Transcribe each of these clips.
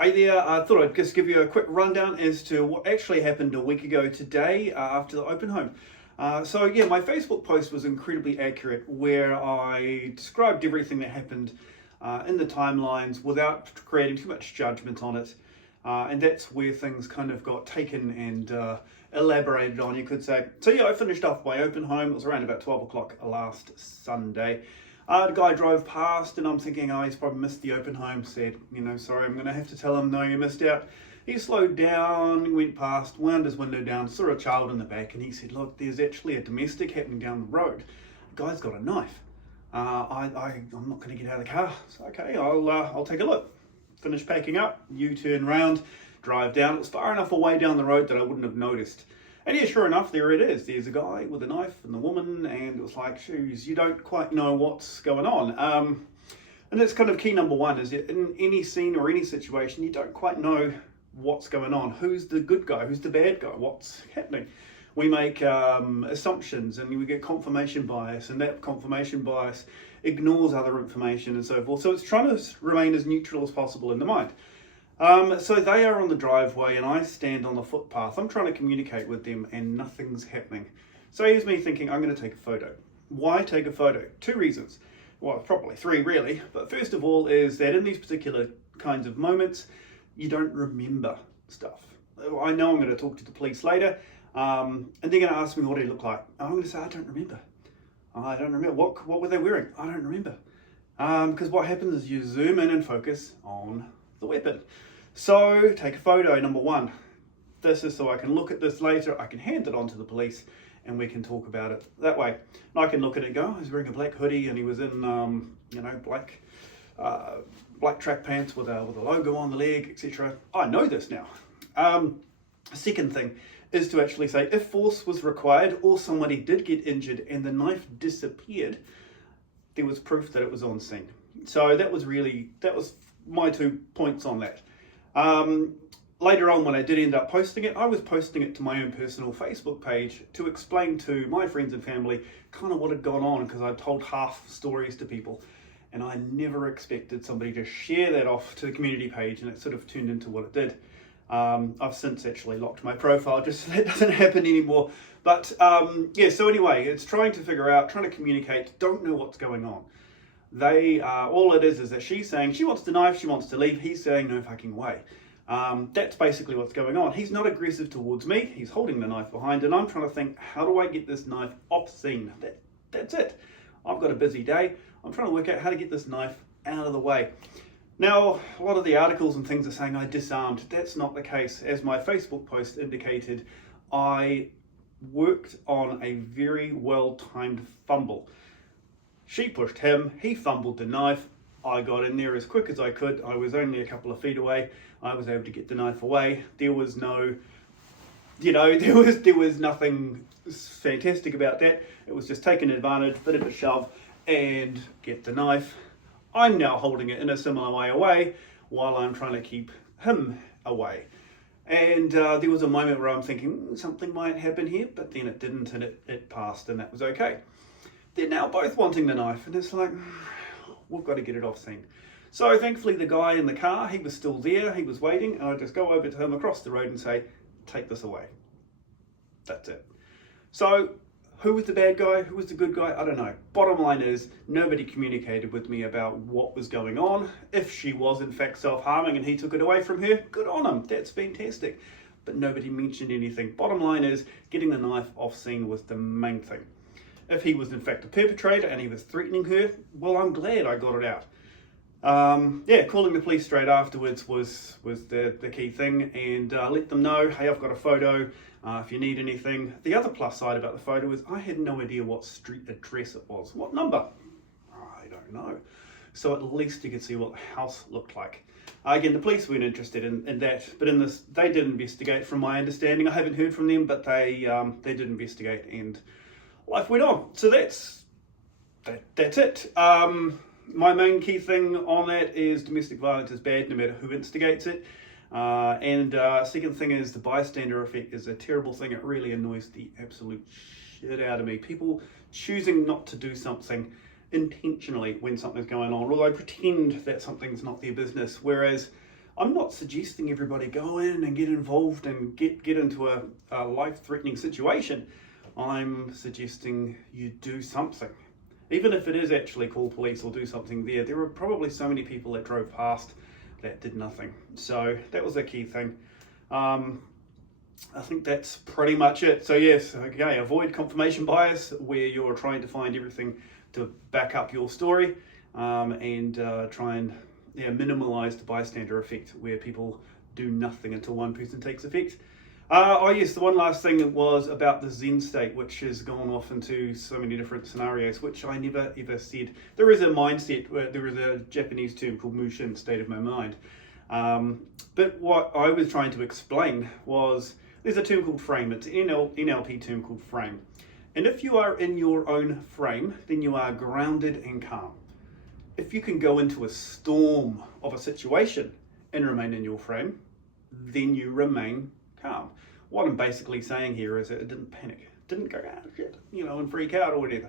Hey there, I thought I'd just give you a quick rundown as to what actually happened a week ago today after the open home. So my Facebook post was incredibly accurate where I described everything that happened in the timelines without creating too much judgment on it. And that's where things kind of got taken and elaborated on, you could say. So I finished off my open home. It was around about 12 o'clock last Sunday. The guy drove past and I'm thinking, oh, he's probably missed the open home. Said, sorry, I'm going to have to tell him, no, you missed out. He slowed down, went past, wound his window down, saw a child in the back, and he said, look, there's actually a domestic happening down the road. The guy's got a knife. I'm not going to get out of the car. So, okay, I'll take a look. Finish packing up, U-turn round, drive down. It was far enough away down the road that I wouldn't have noticed. And yeah, sure enough, there it is. There's a guy with a knife and the woman, and it was like, shoes, you don't quite know what's going on. And that's kind of key number one, is that in any scene or any situation, you don't quite know what's going on. Who's the good guy? Who's the bad guy? What's happening? We make assumptions and we get confirmation bias, and that confirmation bias ignores other information and so forth. So it's trying to remain as neutral as possible in the mind. So they are on the driveway and I stand on the footpath. I'm trying to communicate with them and nothing's happening. So here's me thinking, I'm going to take a photo. Why take a photo? Two reasons. Well, probably three really. But first of all is that in these particular kinds of moments, you don't remember stuff. I know I'm going to talk to the police later and they're going to ask me what he looked like. I'm going to say, I don't remember. I don't remember. What were they wearing? I don't remember. Because what happens is you zoom in and focus on the weapon. So take a photo, number one. This is so I can look at this later, I can hand it on to the police and we can talk about it that way. And I can look at it and go, oh, he's wearing a black hoodie and he was in black track pants with a logo on the leg, etc. I know this now. Second thing is to actually say, if force was required or somebody did get injured and the knife disappeared, there was proof that it was on scene. So that was my 2 points on that. Later on, when I did end up posting it, I was posting it to my own personal Facebook page to explain to my friends and family kind of what had gone on, because I'd told half stories to people and I never expected somebody to share that off to the community page, and it sort of turned into what it did. I've since actually locked my profile just so that doesn't happen anymore. But so anyway, it's trying to communicate, don't know what's going on. They all it is that she's saying she wants the knife, she wants to leave. He's saying no fucking way. That's basically what's going on. He's not aggressive towards me. He's holding the knife behind, and I'm trying to think, how do I get this knife off scene? That's it. I've got a busy day. I'm trying to work out how to get this knife out of the way. Now, a lot of the articles and things are saying I disarmed. That's not the case. As my Facebook post indicated, I worked on a very well-timed fumble. She pushed him, he fumbled the knife, I got in there as quick as I could. I was only a couple of feet away. I was able to get the knife away. There was no, there was nothing fantastic about that. It was just taking advantage, bit of a shove, and get the knife. I'm now holding it in a similar way away while I'm trying to keep him away. And there was a moment where I'm thinking something might happen here, but then it didn't, and it passed, and that was okay. They're now both wanting the knife, and it's like, we've got to get it off scene. So thankfully the guy in the car, he was still there, he was waiting, and I just go over to him across the road and say, take this away. That's it. So who was the bad guy? Who was the good guy? I don't know. Bottom line is, nobody communicated with me about what was going on. If she was in fact self-harming and he took it away from her, good on him. That's fantastic. But nobody mentioned anything. Bottom line is, getting the knife off scene was the main thing. If he was in fact a perpetrator and he was threatening her, well, I'm glad I got it out. Calling the police straight afterwards was the key thing, and let them know, hey, I've got a photo, if you need anything. The other plus side about the photo is I had no idea what street address it was. What number? I don't know. So at least you could see what the house looked like. Again, the police weren't interested in that, but in this, they did investigate from my understanding. I haven't heard from them, but they did investigate, and life went on. So that's it. My main key thing on that is domestic violence is bad no matter who instigates it. Second thing is the bystander effect is a terrible thing. It really annoys the absolute shit out of me. People choosing not to do something intentionally when something's going on, or they pretend that something's not their business. Whereas I'm not suggesting everybody go in and get involved and get into a life-threatening situation. I'm suggesting you do something. Even if it is actually call police or do something there, there were probably so many people that drove past that did nothing. So that was the key thing. I think that's pretty much it. So yes, okay, avoid confirmation bias where you're trying to find everything to back up your story, and try and minimize the bystander effect where people do nothing until one person takes effect. Oh yes, the one last thing was about the Zen state, which has gone off into so many different scenarios, which I never ever said. There is a mindset, there is a Japanese term called Mushin, state of my mind. But what I was trying to explain was, there's a term called frame. It's an NLP term called frame. And if you are in your own frame, then you are grounded and calm. If you can go into a storm of a situation and remain in your frame, then you remain calm. What I'm basically saying here is that it didn't panic, didn't go, shit, and freak out or whatever.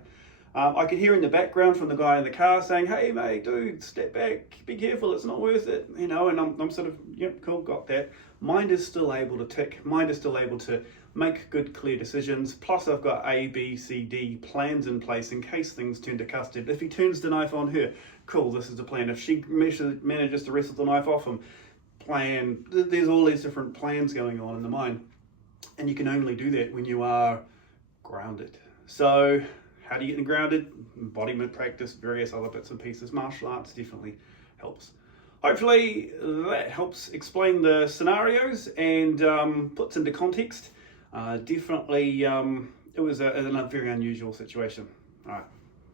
I could hear in the background from the guy in the car saying, hey mate, dude, step back, be careful, it's not worth it, and I'm sort of, yep, cool, got that. Mind is still able to tick, mind is still able to make good, clear decisions, plus I've got A, B, C, D plans in place in case things turn to custard. If he turns the knife on her, cool, this is the plan. If she manages to wrestle the knife off him, plan. There's all these different plans going on in the mind, and you can only do that when you are grounded. So how do you get grounded? Embodiment practice, various other bits and pieces. Martial arts definitely helps. Hopefully that helps explain the scenarios and puts into context. Definitely it was a very unusual situation. All right.